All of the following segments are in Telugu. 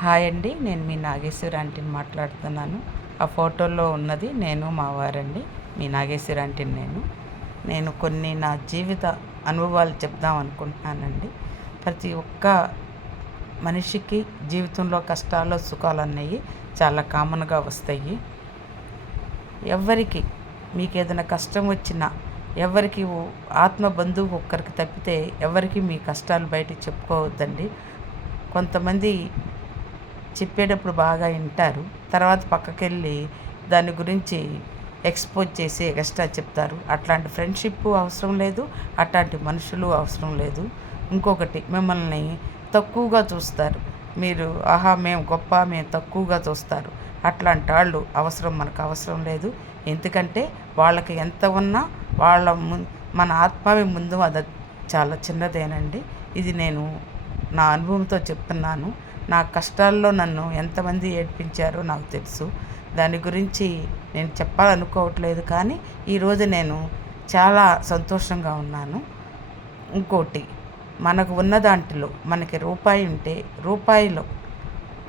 హాయ్ అండి నేను మీ నాగేశ్వరి ఆంటీని మాట్లాడుతున్నాను. ఆ ఫోటోలో ఉన్నది నేను మా వారండి. మీ నాగేశ్వరి ఆంటీని నేను. నేను కొన్ని నా జీవిత అనుభవాలు చెప్దాం అనుకుంటున్నానండి. ప్రతి ఒక్క మనిషికి జీవితంలో కష్టాలు సుఖాలు అనేవి చాలా కామన్గా వస్తాయి. ఎవరికి మీకు ఏదైనా కష్టం వచ్చినా ఎవరికి ఆత్మ బంధువు ఒక్కరికి తప్పితే ఎవరికి మీ కష్టాలు బయటికి చెప్పుకోవద్దండి. కొంతమంది చెప్పేటప్పుడు బాగా వింటారు. తర్వాత పక్కకెళ్ళి దాని గురించి ఎక్స్పోజ్ చేసి ఎక్స్ట్రా చెప్తారు. అట్లాంటి ఫ్రెండ్షిప్ అవసరం లేదు అట్లాంటి మనుషులు అవసరం లేదు. ఇంకొకటి మిమ్మల్ని తక్కువగా చూస్తారు. మీరు ఆహా మేము గొప్ప మేము తక్కువగా చూస్తారు. అట్లాంటి వాళ్ళు అవసరం మనకు అవసరం లేదు. ఎందుకంటే వాళ్ళకి ఎంత ఉన్నా వాళ్ళ ము మన ఆత్మవి ముందు అది చాలా చిన్నదేనండి. ఇది నేను నా అనుభవంతో చెప్తున్నాను. నా కష్టాల్లో నన్ను ఎంతమంది ఏడ్పించారో నాకు తెలుసు. దాని గురించి నేను చెప్పాలనుకోవట్లేదు కానీ ఈరోజు నేను చాలా సంతోషంగా ఉన్నాను. ఇంకోటి మనకు ఉన్న దాంట్లో మనకి రూపాయి ఉంటే రూపాయిలో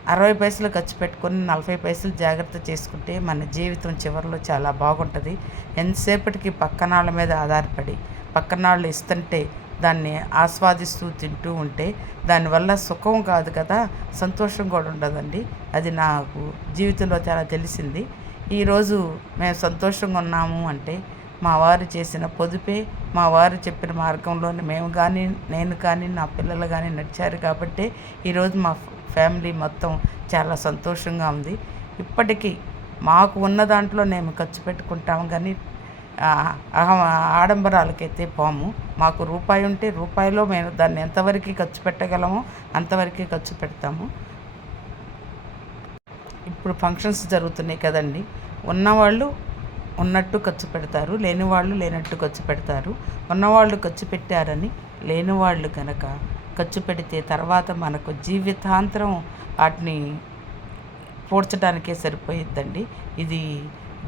అరవై పైసలు ఖర్చు పెట్టుకొని నలభై పైసలు జాగ్రత్త చేసుకుంటే మన జీవితం చివరిలో చాలా బాగుంటుంది. ఎంతసేపటికి పక్కనాళ్ళ మీద ఆధారపడి పక్కనాళ్ళు ఇస్తుంటే దాన్ని ఆస్వాదిస్తూ తింటూ ఉంటే దానివల్ల సుఖం కాదు కదా సంతోషం కూడా ఉండదండి. అది నాకు జీవితంలో చాలా తెలిసింది. ఈరోజు మేము సంతోషంగా ఉన్నాము అంటే మా వారు చేసిన పొదుపే మా వారు చెప్పిన మార్గంలోనే మేము కానీ నేను కానీ నా పిల్లలు కానీ నడిచారు కాబట్టి ఈరోజు మా ఫ్యామిలీ మొత్తం చాలా సంతోషంగా ఉంది. ఇప్పటికీ మాకు ఉన్న దాంట్లో మేము ఖర్చు పెట్టుకుంటాము కానీ అహం ఆడంబరాలకైతే పోము. మాకు రూపాయి ఉంటే రూపాయిలో మేము దాన్ని ఎంతవరకు ఖర్చు పెట్టగలమో అంతవరకే ఖర్చు పెడతాము. ఇప్పుడు ఫంక్షన్స్ జరుగుతున్నాయి కదండి. ఉన్నవాళ్ళు ఉన్నట్టు ఖర్చు పెడతారు లేని వాళ్ళు లేనట్టు ఖర్చు పెడతారు. ఉన్నవాళ్ళు ఖర్చు పెట్టారని లేని వాళ్ళు కనుక ఖర్చు పెడితే తర్వాత మనకు జీవితాంతరం వాటిని పూడ్చడానికే సరిపోయిద్దండి. ఇది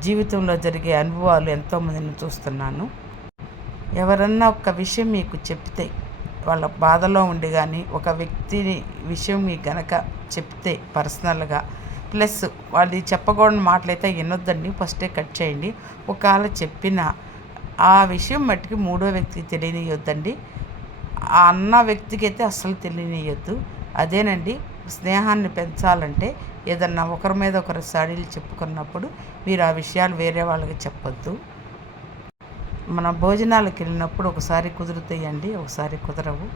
జీవితంలో జరిగే అనుభవాలు ఎంతోమందిని చూస్తున్నాను. ఎవరన్నా ఒక విషయం మీకు చెప్తే వాళ్ళ బాధలో ఉండి కానీ ఒక వ్యక్తిని విషయం మీకు గనక చెప్తే పర్సనల్గా ప్లస్ వాళ్ళు చెప్పకూడని మాటలైతే వినొద్దండి ఫస్టే కట్ చేయండి. ఒకవేళ చెప్పిన ఆ విషయం మట్టుకి మూడో వ్యక్తికి తెలియనియొద్దండి ఆ అన్న వ్యక్తికి అయితే అస్సలు తెలియనియొద్దు అదేనండి స్నేహాన్ని పెంచాలంటే ఏదన్నా ఒకరి మీద ఒకరు సాడీలు చెప్పుకున్నప్పుడు మీరు ఆ విషయాలు వేరే వాళ్ళకి చెప్పొద్దు. మన భోజనాలకు వెళ్ళినప్పుడు ఒకసారి కుదురుతాయండి ఒకసారి కుదరవు.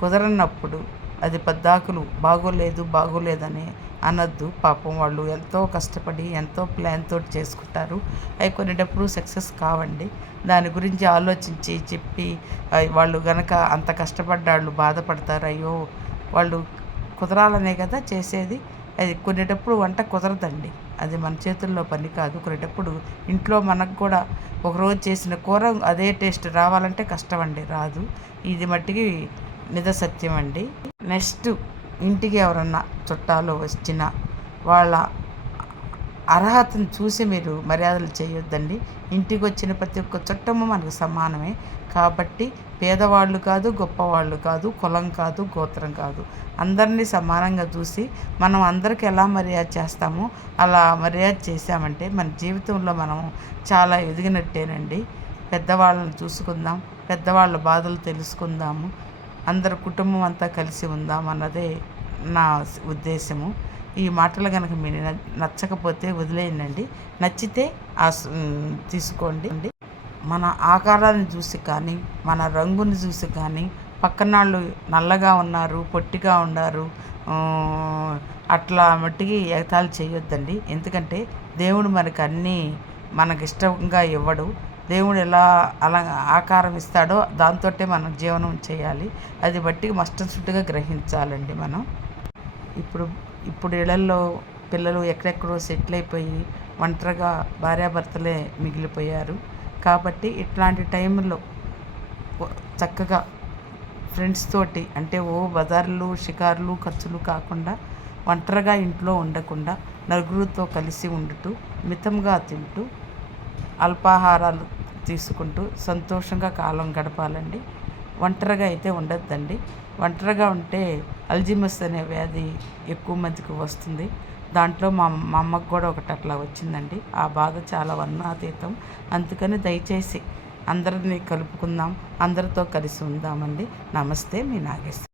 కుదరనప్పుడు అది పద్దాకులు బాగోలేదు బాగోలేదని అనొద్దు. పాపం వాళ్ళు ఎంతో కష్టపడి ఎంతో ప్లాన్ తోటి చేసుకుంటారు. అవి కొనేటప్పుడు సక్సెస్ కావండి. దాని గురించి ఆలోచించి చెప్పి వాళ్ళు గనక అంత కష్టపడ్డాళ్ళు బాధపడతారు అయ్యో వాళ్ళు కుదరాలనే కదా చేసేది. అది కొనేటప్పుడు వంట కుదరదండి. అది మన చేతుల్లో పని కాదు. కొనేటప్పుడు ఇంట్లో మనకు కూడా ఒకరోజు చేసిన కూర అదే టేస్ట్ రావాలంటే కష్టం అండి రాదు. ఇది మట్టికి నిజ సత్యం అండి నెక్స్ట్ ఇంటికి ఎవరన్నా చుట్టాలు వచ్చినా వాళ్ళ అర్హతను చూసి మీరు మర్యాదలు చేయొద్దండి. ఇంటికి వచ్చిన ప్రతి ఒక్క చుట్టము మనకు సమానమే. కాబట్టి పేదవాళ్ళు కాదు గొప్పవాళ్ళు కాదు కులం కాదు గోత్రం కాదు. అందరినీ సమానంగా చూసి మనం అందరికి ఎలా మర్యాద చేస్తామో అలా మర్యాద చేశామంటే మన జీవితంలో మనం చాలా ఎదిగినట్టేనండి. పెద్దవాళ్ళని చూసుకుందాం పెద్దవాళ్ళ బాధలు తెలుసుకుందాము అందరు కుటుంబం అంతా కలిసి ఉందాం అన్నదే నా ఉద్దేశము. ఈ మాటలు కనుక మీరు న- నచ్చకపోతే వదిలేయండి. నచ్చితే ఆ తీసుకోండి. మన ఆకారాన్ని చూసి కానీ మన రంగుని చూసి కానీ పక్కనాళ్ళు నల్లగా ఉన్నారు పొట్టిగా ఉన్నారు అట్లా మట్టికి ఎగతాలు చేయొద్దండి. ఎందుకంటే దేవుడు మనకు అన్నీ మనకి ఇష్టంగా ఇవ్వడు. దేవుడు ఎలా అలా ఆకారం ఇస్తాడో దాంతోటే మనం జీవనం చేయాలి. అది బట్టి మస్టసుట్టుగా గ్రహించాలండి మనం. ఇప్పుడు ఇప్పుడు ఇళ్ళల్లో పిల్లలు ఎక్కడెక్కడో సెటిల్ అయిపోయి ఒంటరిగా భార్యాభర్తలే మిగిలిపోయారు. కాబట్టి ఇట్లాంటి టైంలో చక్కగా ఫ్రెండ్స్ తోటి అంటే ఓ బజార్లు షికార్లు ఖర్చులు కాకుండా ఒంటరిగా ఇంట్లో ఉండకుండా నలుగురితో కలిసి ఉండుతూ మితంగా తింటూ అల్పాహారాలు తీసుకుంటూ సంతోషంగా కాలం గడపాలండి. ఒంటరిగా అయితే ఉండొద్దండి. ఒంటరిగా ఉంటే అల్జిమస్ అనే వ్యాధి ఎక్కువ మందికి వస్తుంది. దాంట్లో మా మా అమ్మకు కూడా ఒకటి అట్లా వచ్చిందండి. ఆ బాధ చాలా వర్ణాతీతం. అందుకని దయచేసి అందరినీ కలుపుకుందాం. అందరితో కలిసి ఉందామండి. నమస్తే మీ నాగేశ్వర.